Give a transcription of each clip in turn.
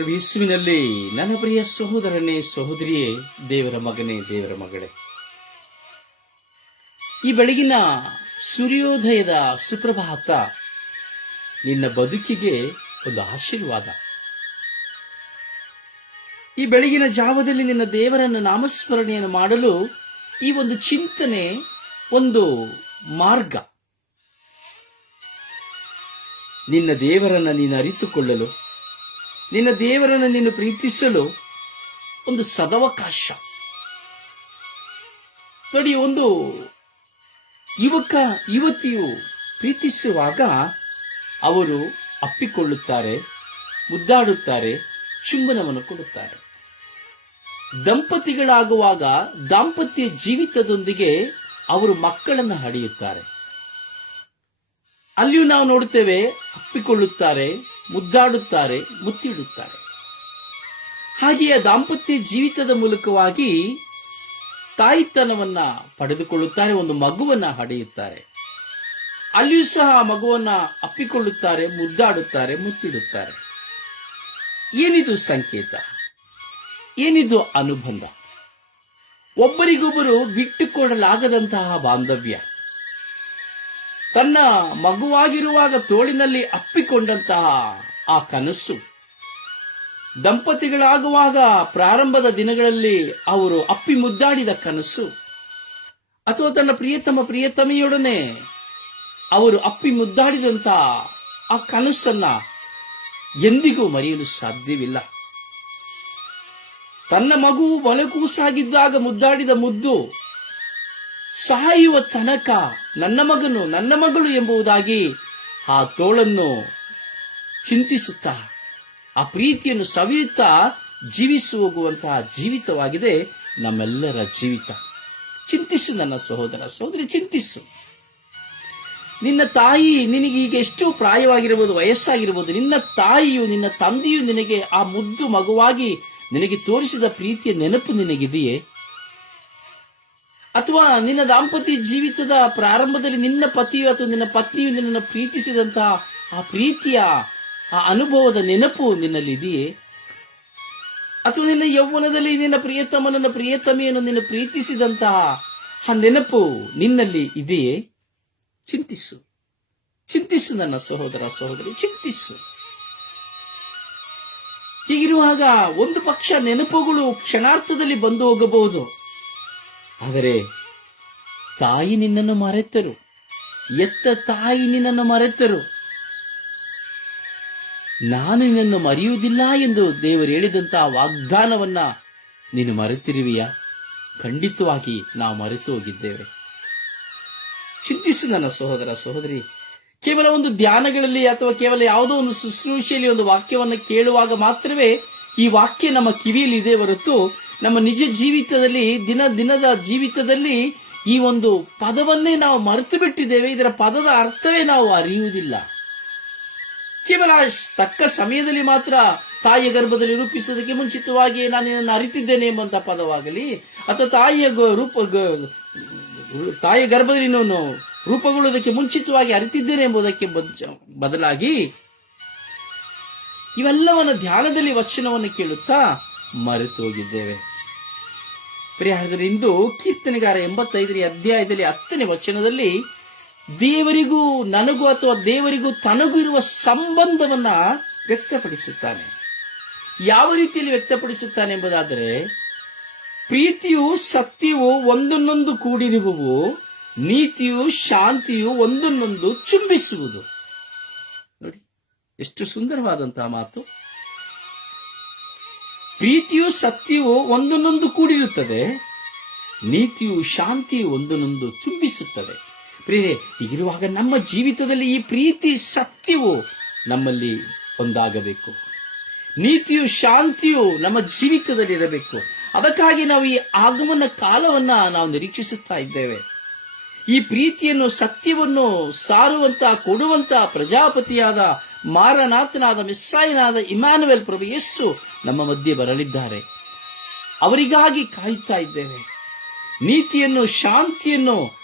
ಯೇಸುವಿನಲ್ಲಿ, ನನ್ನ ಪ್ರಿಯ ಸಹೋದರನೇ, ಸಹೋದರಿಯೇ, ದೇವರ ಮಗನೇ, ದೇವರ ಮಗಳೇ. ಈ ಬೆಳಗಿನ ಸೂರ್ಯೋದಯದ ಸುಪ್ರಭಾತ ನಿನ್ನ ಬದುಕಿಗೆ ಒಂದು ಆಶೀರ್ವಾದ. ಈ ಬೆಳಗಿನ ಜಾವದಲ್ಲಿ ನಿನ್ನ ದೇವರನ್ನು ನಾಮಸ್ಮರಣೆಯನ್ನು ಮಾಡಲು ಈ ಒಂದು ಚಿಂತನೆ ಒಂದು ಮಾರ್ಗ. ನಿನ್ನ ದೇವರನ್ನ ನೀನು ಅರಿತುಕೊಳ್ಳಲು ನಿನ್ನ ದೇವರನ್ನು ನೀನು ಪ್ರೀತಿಸಲು ಒಂದು ಸದವಕಾಶ. ನೋಡಿ, ಒಂದು ಯುವಕ, ಯುವತಿಯು ಪ್ರೀತಿಸುವಾಗ ಅವರು ಅಪ್ಪಿಕೊಳ್ಳುತ್ತಾರೆ, ಮುದ್ದಾಡುತ್ತಾರೆ, ಚುಂಬನವನ್ನು ಕೊಡುತ್ತಾರೆ. ದಂಪತಿಗಳಾಗುವಾಗ ದಾಂಪತ್ಯ ಜೀವಿತದೊಂದಿಗೆ ಅವರು ಮಕ್ಕಳನ್ನು ಹಡೆಯುತ್ತಾರೆ. ಅಲ್ಲಿಯೂ ನಾವು ನೋಡುತ್ತೇವೆ, ಅಪ್ಪಿಕೊಳ್ಳುತ್ತಾರೆ ಮುದ್ದಾಡುತ್ತಾರೆ, ಮುತ್ತಿಡುತ್ತಾರೆ. ಹಾಗೆಯೇ ದಾಂಪತ್ಯ ಜೀವಿತದ ಮೂಲಕವಾಗಿ ತಾಯಿತನವನ್ನ ಪಡೆದುಕೊಳ್ಳುತ್ತಾರೆ, ಒಂದು ಮಗುವನ್ನ ಹಡೆಯುತ್ತಾರೆ ಅಲ್ಲಿಯೂ ಸಹ ಮಗುವನ್ನ ಅಪ್ಪಿಕೊಳ್ಳುತ್ತಾರೆ, ಮುದ್ದಾಡುತ್ತಾರೆ, ಮುತ್ತಿಡುತ್ತಾರೆ. ಏನಿದು ಸಂಕೇತ? ಏನಿದು ಅನುಬಂಧ? ಒಬ್ಬರಿಗೊಬ್ಬರು ಬಿಟ್ಟುಕೊಡಲಾಗದಂತಹ ಬಾಂಧವ್ಯ. ತನ್ನ ಮಗುವಾಗಿರುವಾಗ ತೋಳಿನಲ್ಲಿ ಅಪ್ಪಿಕೊಂಡಂತಹ ಆ ಕನಸು. ದಂಪತಿಗಳಾಗುವಾಗ ಪ್ರಾರಂಭದ ದಿನಗಳಲ್ಲಿ ಅವರು ಅಪ್ಪಿ ಮುದ್ದಾಡಿದ ಕನಸು. ಅಥವಾ ತನ್ನ ಪ್ರಿಯತಮ ಪ್ರಿಯತಮೆಯೊಡನೆ ಅವರು ಅಪ್ಪಿ ಮುದ್ದಾಡಿದಂತ ಆ ಕನಸನ್ನ ಎಂದಿಗೂ ಮರೆಯಲು ಸಾಧ್ಯವಿಲ್ಲ. ತನ್ನ ಮಗು ಮಲಕೂಸಾಗಿದ್ದಾಗ ಮುದ್ದಾಡಿದ ಮುದ್ದು ಸಾಯುವ ತನಕ ನನ್ನ ಮಗನು ನನ್ನ ಮಗಳು ಎಂಬುದಾಗಿ ಆ ತೋಳನ್ನು ಚಿಂತಿಸುತ್ತಾ ಆ ಪ್ರೀತಿಯನ್ನು ಸವಿಯುತ್ತಾ ಜೀವಿಸಿ ಹೋಗುವಂತಹ ಜೀವಿತವಾಗಿದೆ ನಮ್ಮೆಲ್ಲರ ಜೀವಿತ. ಚಿಂತಿಸು ನನ್ನ ಸಹೋದರ ಸಹೋದರಿ, ಚಿಂತಿಸು. ನಿನ್ನ ತಾಯಿ ನಿನಗೆ ಈಗ ಎಷ್ಟು ಪ್ರಾಯವಾಗಿರಬಹುದು ವಯಸ್ಸಾಗಿರಬಹುದು ನಿನ್ನ ತಾಯಿಯು, ನಿನ್ನ ತಂದೆಯು ನಿನಗೆ ಆ ಮುದ್ದು ಮಗುವಾಗಿ ನಿನಗೆ ತೋರಿಸಿದ ಪ್ರೀತಿಯ ನೆನಪು ನಿನಗಿದೆಯೇ? ಅಥವಾ ನಿನ್ನ ದಾಂಪತ್ಯ ಜೀವಿತದ ಪ್ರಾರಂಭದಲ್ಲಿ ನಿನ್ನ ಪತಿಯು ಅಥವಾ ನಿನ್ನ ಪತ್ನಿಯು ನಿನ್ನನ್ನು ಪ್ರೀತಿಸಿದಂತಹ ಆ ಪ್ರೀತಿಯ, ಆ ಅನುಭವದ ನೆನಪು ನಿನ್ನಲ್ಲಿ ಇದೆಯೇ? ಅಥವಾ ನಿನ್ನ ಯೌವನದಲ್ಲಿ ನಿನ್ನ ಪ್ರಿಯತಮನನ್ನ ಪ್ರಿಯತಮೆಯನ್ನು ನಿನ್ನ ಪ್ರೀತಿಸಿದಂತಹ ಆ ನೆನಪು ನಿನ್ನಲ್ಲಿ ಇದೆಯೇ? ಚಿಂತಿಸು. ಚಿಂತಿಸು ನನ್ನ ಸಹೋದರ ಸಹೋದರಿ, ಚಿಂತಿಸು. ಹೀಗಿರುವಾಗ ಒಂದು ಪಕ್ಷ ನೆನಪುಗಳು ಕ್ಷಣಾರ್ಥದಲ್ಲಿ ಬಂದು ಹೋಗಬಹುದು. ಆದರೆ ತಾಯಿ ನಿನ್ನನ್ನು ಮರೆತರು. ಎತ್ತ ತಾಯಿ ನಿನ್ನನ್ನು ಮರೆತರು. ನಾನು ನಿನ್ನನ್ನು ಮರೆಯುವುದಿಲ್ಲ ಎಂದು ದೇವರು ಹೇಳಿದಂತಹ ವಾಗ್ದಾನವನ್ನ ನೀನು ಮರೆತಿರುವಿಯಾ? ಖಂಡಿತವಾಗಿ ನಾವು ಮರೆತು ಹೋಗಿದ್ದೇವೆ. ಚಿಂತಿಸು ನನ್ನ ಸಹೋದರ ಸಹೋದರಿ, ಕೇವಲ ಒಂದು ಧ್ಯಾನಗಳಲ್ಲಿ ಅಥವಾ ಕೇವಲ ಯಾವುದೋ ಒಂದು ಶುಶ್ರೂಷೆಯಲ್ಲಿ ಒಂದು ವಾಕ್ಯವನ್ನು ಕೇಳುವಾಗ ಮಾತ್ರವೇ ಈ ವಾಕ್ಯ ನಮ್ಮ ಕಿವಿಯಲ್ಲಿ ಇದೆ ಹೊರತು ನಮ್ಮ ನಿಜ ಜೀವಿತದಲ್ಲಿ, ದಿನ ದಿನದ ಜೀವಿತದಲ್ಲಿ ಈ ಒಂದು ಪದವನ್ನೇ ನಾವು ಮರೆತು ಬಿಟ್ಟಿದ್ದೇವೆ. ಇದರ ಪದದ ಅರ್ಥವೇ ನಾವು ಅರಿಯುವುದಿಲ್ಲ. ಕೇವಲ ತಕ್ಕ ಸಮಯದಲ್ಲಿ ಮಾತ್ರ ತಾಯಿಯ ಗರ್ಭದಲ್ಲಿ ರೂಪಿಸುವುದಕ್ಕೆ ಮುಂಚಿತವಾಗಿ ನಾನು ಇದನ್ನು ಅರಿತಿದ್ದೇನೆ ಎಂಬಂತ ಪದವಾಗಲಿ, ಅಥವಾ ತಾಯಿಯ ರೂಪ ತಾಯಿಯ ಗರ್ಭದಲ್ಲಿ ನಾನು ರೂಪಗೊಳ್ಳುವುದಕ್ಕೆ ಮುಂಚಿತವಾಗಿ ಅರಿತಿದ್ದೇನೆ ಎಂಬುದಕ್ಕೆ ಬದ್- ಬದಲಾಗಿ, ಇವೆಲ್ಲವನ್ನು ಧ್ಯಾನದಲ್ಲಿ ವಚನವನ್ನು ಕೇಳುತ್ತಾ ಮರೆತು ಹೋಗಿದ್ದೇವೆ. ಪ್ರಿಯಾದರೆ ಇಂದು ಕೀರ್ತನೆಗಾರ ಎಂಬತ್ತೈದರ ಅಧ್ಯಾಯದಲ್ಲಿ ಹತ್ತನೇ ವಚನದಲ್ಲಿ ದೇವರಿಗೂ ನನಗೂ ಅಥವಾ ದೇವರಿಗೂ ತನಗೂ ಇರುವ ಸಂಬಂಧವನ್ನ ವ್ಯಕ್ತಪಡಿಸುತ್ತಾನೆ. ಯಾವ ರೀತಿಯಲ್ಲಿ ವ್ಯಕ್ತಪಡಿಸುತ್ತಾನೆ ಎಂಬುದಾದರೆ, ಪ್ರೀತಿಯು ಸತ್ಯವು ಒಂದನ್ನೊಂದು ಕೂಡಿರುವುವು, ನೀತಿಯು ಶಾಂತಿಯು ಒಂದನ್ನೊಂದು ಚುಂಬಿಸುವುದು ನೋಡಿ, ಎಷ್ಟು ಸುಂದರವಾದಂತಹ ಮಾತು. ಪ್ರೀತಿಯು ಸತ್ಯವು ಒಂದನ್ನೊಂದು ಕೂಡಿರುತ್ತದೆ, ನೀತಿಯು ಶಾಂತಿ ಒಂದನ್ನೊಂದು ಚುಂಬಿಸುತ್ತದೆ ಪ್ರೇರೆ ಹೀಗಿರುವಾಗ ನಮ್ಮ ಜೀವಿತದಲ್ಲಿ ಈ ಪ್ರೀತಿ ಸತ್ಯವು ನಮ್ಮಲ್ಲಿ ಒಂದಾಗಬೇಕು. ನೀತಿಯು ಶಾಂತಿಯು ನಮ್ಮ ಜೀವಿತದಲ್ಲಿ ಇರಬೇಕು ಅದಕ್ಕಾಗಿ ನಾವು ಈ ಆಗಮನ ಕಾಲವನ್ನ ನಾವು ನಿರೀಕ್ಷಿಸುತ್ತಾ ಇದ್ದೇವೆ. ಈ ಪ್ರೀತಿಯನ್ನು, ಸತ್ಯವನ್ನು ಸಾರುವಂತ, ಕೊಡುವಂತ ಪ್ರಜಾಪತಿಯಾದ ಮಾರನಾಥನಾದ, ಮಿಸ್ಸಾಯನಾದ ಇಮಾನುವೆಲ್ ಪ್ರಭು ಯಸ್ಸು ನಮ್ಮ ಮಧ್ಯೆ ಬರಲಿದ್ದಾರೆ. ಅವರಿಗಾಗಿ ಕಾಯುತ್ತಾ ಇದ್ದೇವೆ ನೀತಿಯನ್ನು, ಶಾಂತಿಯನ್ನು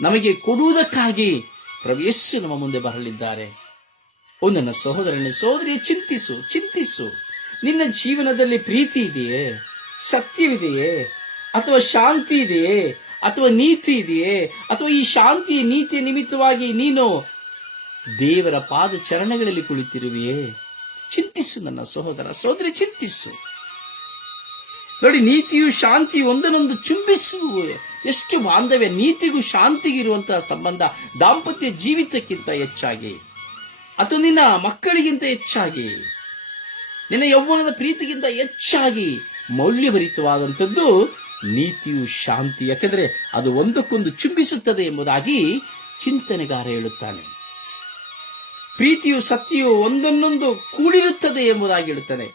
ನಮಗೆ ಕೊಡುವುದಕ್ಕಾಗಿ ಪ್ರವೇಶಿಸಿ ನಮ್ಮ ಮುಂದೆ ಬರಲಿದ್ದಾರೆ. ಓ ನನ್ನ ಸಹೋದರನೇ ಸಹೋದರಿ ಚಿಂತಿಸು ಚಿಂತಿಸು. ನಿನ್ನ ಜೀವನದಲ್ಲಿ ಪ್ರೀತಿ ಇದೆಯೇ? ಸತ್ಯವಿದೆಯೇ? ಅಥವಾ ಶಾಂತಿ ಇದೆಯೇ? ಅಥವಾ ನೀತಿ ಇದೆಯೇ? ಅಥವಾ ಈ ಶಾಂತಿ, ನೀತಿಯ ನಿಮಿತ್ತವಾಗಿ ನೀನು ದೇವರ ಪಾದ ಚರಣಗಳಲ್ಲಿ ಕುಳಿತಿರುವೆಯೇ? ಚಿಂತಿಸು ನನ್ನ ಸಹೋದರ, ಸಹೋದರಿ ಚಿಂತಿಸು. ನೋಡಿ, ನೀತಿಯು ಶಾಂತಿ ಒಂದನ್ನೊಂದು ಚುಂಬಿಸು ಎಷ್ಟು ಬಾಂಧವ್ಯ, ನೀತಿಗೂ ಶಾಂತಿಗೂ ಇರುವಂತಹ ಸಂಬಂಧ ದಾಂಪತ್ಯ ಜೀವಿತಕ್ಕಿಂತ ಹೆಚ್ಚಾಗಿ, ಅಥವಾ ನಿನ್ನ ಮಕ್ಕಳಿಗಿಂತ ಹೆಚ್ಚಾಗಿ, ನಿನ್ನ ಯೌವನದ ಪ್ರೀತಿಗಿಂತ ಹೆಚ್ಚಾಗಿ ಮೌಲ್ಯಭರಿತವಾದಂಥದ್ದು ನೀತಿಯು ಶಾಂತಿ. ಯಾಕೆಂದರೆ ಅದು ಒಂದಕ್ಕೊಂದು ಚುಂಬಿಸುತ್ತದೆ ಎಂಬುದಾಗಿ ಚಿಂತನೆಗಾರ ಹೇಳುತ್ತಾನೆ. ಪ್ರೀತಿಯು ಸತ್ಯವು ಒಂದನ್ನೊಂದು ಕೂಡಿರುತ್ತದೆ ಎಂಬುದಾಗಿ ಹೇಳುತ್ತಾನೆ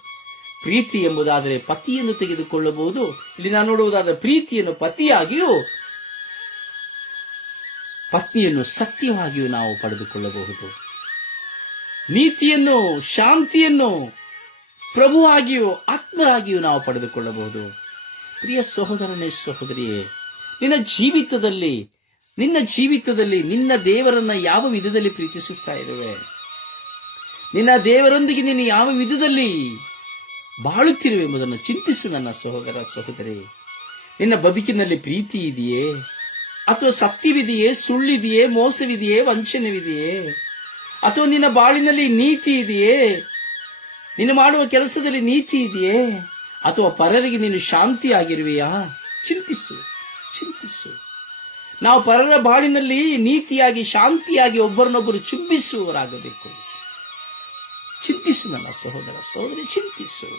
ಪ್ರೀತಿ ಎಂಬುದಾದರೆ ಪತಿಯನ್ನು ತೆಗೆದುಕೊಳ್ಳಬಹುದು. ಇಲ್ಲಿ ನಾನು ನೋಡುವುದಾದರೆ ಪ್ರೀತಿಯನ್ನು ಪತಿಯಾಗಿಯೂ, ಪತ್ನಿಯನ್ನು ಸತ್ಯವಾಗಿಯೂ ನಾವು ಪಡೆದುಕೊಳ್ಳಬಹುದು. ನೀತಿಯನ್ನು, ಶಾಂತಿಯನ್ನು, ಪ್ರಭುವಾಗಿಯೂ ಆತ್ಮರಾಗಿಯೂ ನಾವು ಪಡೆದುಕೊಳ್ಳಬಹುದು. ಪ್ರಿಯ ಸಹೋದರನೇ, ಸಹೋದರಿಯೇ, ನಿನ್ನ ಜೀವಿತದಲ್ಲಿ ನಿನ್ನ ಜೀವಿತದಲ್ಲಿ ನಿನ್ನ ದೇವರನ್ನ ಯಾವ ವಿಧದಲ್ಲಿ ಪ್ರೀತಿಸುತ್ತಾ ಇರುವೆ ನಿನ್ನ ದೇವರೊಂದಿಗೆ ನೀನು ಯಾವ ವಿಧದಲ್ಲಿ ಬಾಳುತ್ತಿರುವೆ ಎಂಬುದನ್ನು ಚಿಂತಿಸು ನನ್ನ ಸಹೋದರ ಸಹೋದರಿ. ನಿನ್ನ ಬದುಕಿನಲ್ಲಿ ಪ್ರೀತಿ ಇದೆಯೇ? ಅಥವಾ ಸತ್ಯವಿದೆಯೇ, ಸುಳ್ಳಿದೆಯೇ, ಮೋಸವಿದೆಯೇ, ವಂಚನೆವಿದೆಯೇ? ಅಥವಾ ನಿನ್ನ ಬಾಳಿನಲ್ಲಿ ನೀತಿ ಇದೆಯೇ? ನೀನು ಮಾಡುವ ಕೆಲಸದಲ್ಲಿ ನೀತಿ ಇದೆಯೇ? ಅಥವಾ ಪರರಿಗೆ ನೀನು ಶಾಂತಿಯಾಗಿರುವೆಯಾ? ಚಿಂತಿಸು ಚಿಂತಿಸು. ನಾವು ಪರರ ಬಾಳಿನಲ್ಲಿ ನೀತಿಯಾಗಿ, ಶಾಂತಿಯಾಗಿ ಒಬ್ಬರನ್ನೊಬ್ಬರು ಚುಂಬಿಸುವವರಾಗಬೇಕು. ಚಿಂತಿಸು ನನ್ನ ಸಹೋದರ ಸಹೋದರಿ ಚಿಂತಿಸು.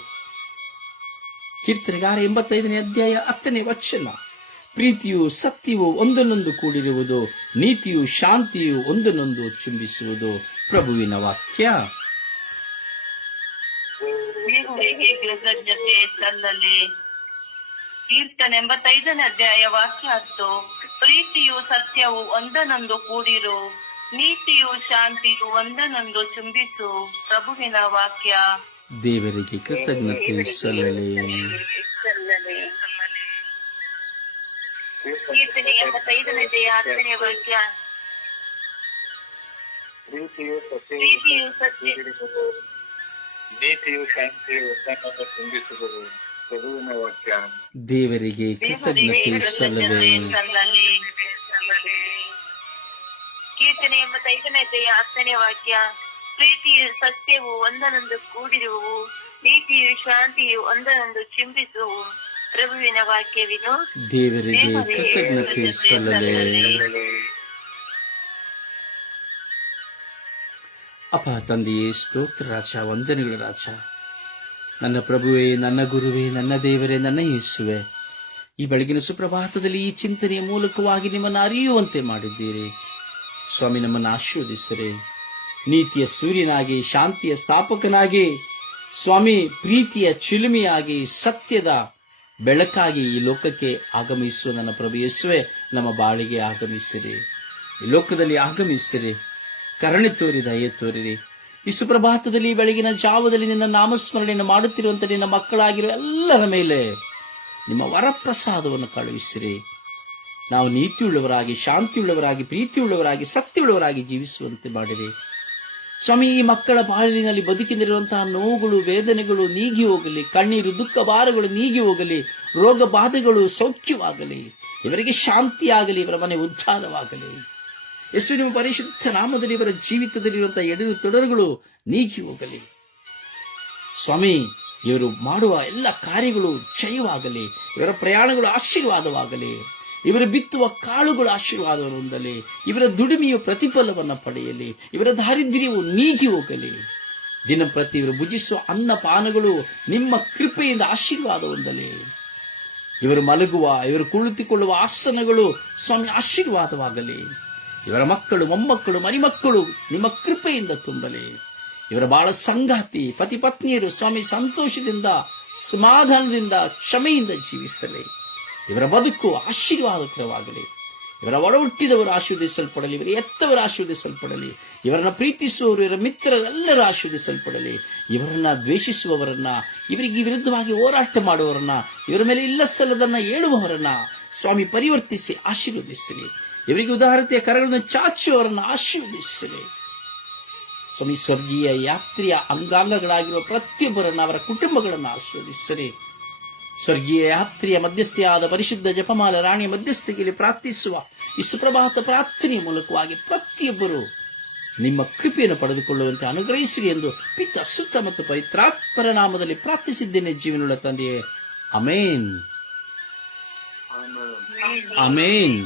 ಕೀರ್ತನೆಗಾರ ಎಂಬತ್ತೈದನೇ ಅಧ್ಯಾಯ ಹತ್ತನೇ ವಚನ. ಪ್ರೀತಿಯು ಸತ್ಯವು ಒಂದನ್ನೊಂದು ಕೂಡಿರುವುದು, ನೀತಿಯು ಶಾಂತಿಯು ಒಂದನ್ನೊಂದು ಚುಂಬಿಸುವುದು ಪ್ರಭುವಿನ ವಾಕ್ಯ. ಕೀರ್ತನೆ ಎಂಬತ್ತೈದನೇ ಅಧ್ಯಾಯ ವಾಕ್ಯ ಹತ್ತು. ಪ್ರೀತಿಯು ಸತ್ಯವು ಒಂದನೊಂದು ಕೂಡಿರು ನೀತಿಯು ಶಾಂತಿಯು ಒಂದನೊಂದು ಚುಂಬಿಸು ಪ್ರಭುವಿನ ವಾಕ್ಯ. ದೇವರಿಗೆ ಕೃತಜ್ಞತೆ ಸಲ್ಲಲಿ. ಕೀರ್ತನೆ ಎಂಬತ್ತೈದನೇ ವಾಕ್ಯ. ಪ್ರೀತಿಯು ಪ್ರೀತಿಯು ಸತ್ಯ. ನೀತಿಯು ಶಾಂತಿಯು ಒಬ್ಬನನ್ನು ತುಂಬಿಸುವುದು ಪ್ರಭುವಿನ ವಾಕ್ಯ. ದೇವರಿಗೆ ಕೃತಜ್ಞತೆ ಸಲ್ಲಲಿ. ಕೀರ್ತನೆ ಎಂಬತ್ತೈದನೇ ಅಧ್ಯಾಯ ಹತ್ತನೇ ವಾಕ್ಯ. ಪ್ರೀತಿಯು ಸತ್ಯವು ಒಂದನೊಂದು ಕೂಡಿರುವು ನೀತಿಯು ಶಾಂತಿಯು ಒಂದನೊಂದು ಚಿಂಬಿಸುವು ಪ್ರಭುವಿನ ವಾಕ್ಯವಿದು ದೇವರಿಗೆ ಕೃತಜ್ಞತೆ ಸಲ್ಲಲಿ ಅಪ ತಂದೆಯೇ ಸ್ತೋತ್ರ ರಾಜ ವಂದನೆಗಳು ರಾಜ ನನ್ನ ಪ್ರಭುವೇ ನನ್ನ ಗುರುವೇ ನನ್ನ ದೇವರೇ ನನ್ನ ಯೇಸುವೆ. ಈ ಬೆಳಗಿನ ಸುಪ್ರಭಾತದಲ್ಲಿ ಈ ಚಿಂತನೆಯ ಮೂಲಕವಾಗಿ ನಿಮ್ಮನ್ನು ಅರಿಯುವಂತೆ ಮಾಡಿದ್ದೀರಿ. ಸ್ವಾಮಿ ನಮ್ಮನ್ನು ಆಶೀರ್ವದಿಸಿರಿ. ನೀತಿಯ ಸೂರ್ಯನಾಗಿ, ಶಾಂತಿಯ ಸ್ಥಾಪಕನಾಗಿ, ಸ್ವಾಮಿ ಪ್ರೀತಿಯ ಚಿಲುಮೆಯಾಗಿ, ಸತ್ಯದ ಬೆಳಕಾಗಿ ಈ ಲೋಕಕ್ಕೆ ಆಗಮಿಸುವ ನನ್ನ ಪ್ರಭು ಯೇಸುವೆ ನಮ್ಮ ಬಾಳಿಗೆ ಆಗಮಿಸಿರಿ. ಈ ಲೋಕದಲ್ಲಿ ಆಗಮಿಸಿರಿ. ಕರುಣೆ ತೋರಿ, ದಯೆ ತೋರಿರಿ. ಈ ಸುಪ್ರಭಾತದಲ್ಲಿ ಬೆಳಗಿನ ಜಾವದಲ್ಲಿ ನಿನ್ನ ನಾಮಸ್ಮರಣೆಯನ್ನು ಮಾಡುತ್ತಿರುವಂತ ನಿನ್ನ ಮಕ್ಕಳಾಗಿರುವ ಎಲ್ಲರ ಮೇಲೆ ನಿಮ್ಮ ವರಪ್ರಸಾದವನ್ನು ಕಳುಹಿಸಿರಿ. ನಾವು ನೀತಿಯುಳ್ಳವರಾಗಿ, ಶಾಂತಿಯುಳ್ಳವರಾಗಿ, ಪ್ರೀತಿಯುಳ್ಳವರಾಗಿ, ಸತ್ಯವುಳ್ಳವರಾಗಿ ಜೀವಿಸುವಂತೆ ಮಾಡಿದೆ ಸ್ವಾಮಿ, ಈ ಮಕ್ಕಳ ಬಾಳಿನಲ್ಲಿ ಬದುಕಿನಲ್ಲಿರುವಂತಹ ನೋವುಗಳು, ವೇದನೆಗಳು ನೀಗಿ ಹೋಗಲಿ, ಕಣ್ಣೀರು, ದುಃಖ ಭಾರಗಳು ನೀಗಿ ಹೋಗಲಿ, ರೋಗ ಬಾಧೆಗಳು ಸೌಖ್ಯವಾಗಲಿ, ಇವರಿಗೆ ಶಾಂತಿಯಾಗಲಿ, ಇವರ ಮನೆ ಉದ್ಧಾರವಾಗಲಿ. ನಿಮ್ಮ ಪರಿಶುದ್ಧ ನಾಮದಲ್ಲಿ ಇವರ ಜೀವಿತದಲ್ಲಿರುವಂತಹ ಎಡರು ತೊಡರುಗಳು ನೀಗಿ ಹೋಗಲಿ. ಸ್ವಾಮಿ, ಇವರು ಮಾಡುವ ಎಲ್ಲ ಕಾರ್ಯಗಳು ಜಯವಾಗಲಿ, ಇವರ ಪ್ರಯಾಣಗಳು ಆಶೀರ್ವಾದವಾಗಲಿ. ಇವರು ಬಿತ್ತುವ ಕಾಳುಗಳು ಆಶೀರ್ವಾದವನ್ನು ಹೊಂದಲಿ, ಇವರ ದುಡಿಮೆಯು ಪ್ರತಿಫಲವನ್ನು ಪಡೆಯಲಿ, ಇವರ ದಾರಿದ್ರ್ಯವು ನೀಗಿ ಹೋಗಲಿ. ದಿನಪ್ರತಿ ಇವರು ಭುಜಿಸುವ ಅನ್ನ ಪಾನಗಳು ನಿಮ್ಮ ಕೃಪೆಯಿಂದ ಆಶೀರ್ವಾದ ಹೊಂದಲಿ. ಇವರು ಮಲಗುವ, ಇವರು ಕುಳಿತುಕೊಳ್ಳುವ ಆಸನಗಳು ಸ್ವಾಮಿ ಆಶೀರ್ವಾದವಾಗಲಿ. ಇವರ ಮಕ್ಕಳು, ಮೊಮ್ಮಕ್ಕಳು, ಮರಿಮಕ್ಕಳು ನಿಮ್ಮ ಕೃಪೆಯಿಂದ ತುಂಬಲಿ. ಇವರ ಬಾಳ ಸಂಗಾತಿ, ಪತಿ ಪತ್ನಿಯರು ಸ್ವಾಮಿ ಸಂತೋಷದಿಂದ, ಸಮಾಧಾನದಿಂದ, ಕ್ಷಮೆಯಿಂದ ಜೀವಿಸಲಿ. ಇವರ ಬದುಕು ಆಶೀರ್ವಾದಕರವಾಗಲಿ. ಇವರ ಒಡಹುಟ್ಟಿದವರು ಆಶೀರ್ವದಿಸಲ್ಪಡಲಿ, ಇವರ ಎತ್ತವರು ಆಶೀರ್ವದಿಸಲ್ಪಡಲಿ, ಇವರನ್ನ ಪ್ರೀತಿಸುವವರು, ಇವರ ಮಿತ್ರರೆಲ್ಲರೂ ಆಶೀರ್ವದಿಸಲ್ಪಡಲಿ, ಇವರನ್ನ ದ್ವೇಷಿಸುವವರನ್ನ, ಇವರಿಗೆ ವಿರುದ್ಧವಾಗಿ ಹೋರಾಟ ಮಾಡುವವರನ್ನ, ಇವರ ಮೇಲೆ ಇಲ್ಲ ಸಲ್ಲದನ್ನ ಹೇಳುವವರನ್ನ ಸ್ವಾಮಿ ಪರಿವರ್ತಿಸಿ ಆಶೀರ್ವದಿಸಲಿ. ಇವರಿಗೆ ಉದಾಹರಣೆಯ ಕರಗಳನ್ನು ಚಾಚುವವರನ್ನ ಆಶೀರ್ವದಿಸಲಿ. ಸ್ವಾಮಿ ಸ್ವರ್ಗೀಯ ಯಾತ್ರೆಯ ಅಂಗಾಂಗಗಳಾಗಿರುವ ಪ್ರತಿಯೊಬ್ಬರನ್ನ ಅವರ ಕುಟುಂಬಗಳನ್ನು ಆಶೀರ್ವದಿಸರಿ ಸ್ವರ್ಗೀಯ ಯಾತ್ರೆಯ ಮಧ್ಯಸ್ಥೆಯಾದ ಪರಿಶುದ್ಧ ಜಪಮಾಲ ರಾಣಿಯ ಮಧ್ಯಸ್ಥಿಕೆಯಲ್ಲಿ ಪ್ರಾರ್ಥಿಸುವ ಈ ಸುಪ್ರಭಾತ ಪ್ರಾರ್ಥನೆಯ ಮೂಲಕವಾಗಿ ಪ್ರತಿಯೊಬ್ಬರು ನಿಮ್ಮ ಕೃಪೆಯನ್ನು ಪಡೆದುಕೊಳ್ಳುವಂತೆ ಅನುಗ್ರಹಿಸಿರಿ ಎಂದು ಪಿತ ಸುತ್ತ ಮತ್ತು ಪವಿತ್ರಾತ್ಮರ ನಾಮದಲ್ಲಿ ಪ್ರಾರ್ಥಿಸಿದ್ದೇನೆ ಜೀವನವುಳ್ಳ ತಂದೆಯೇ. Amen amen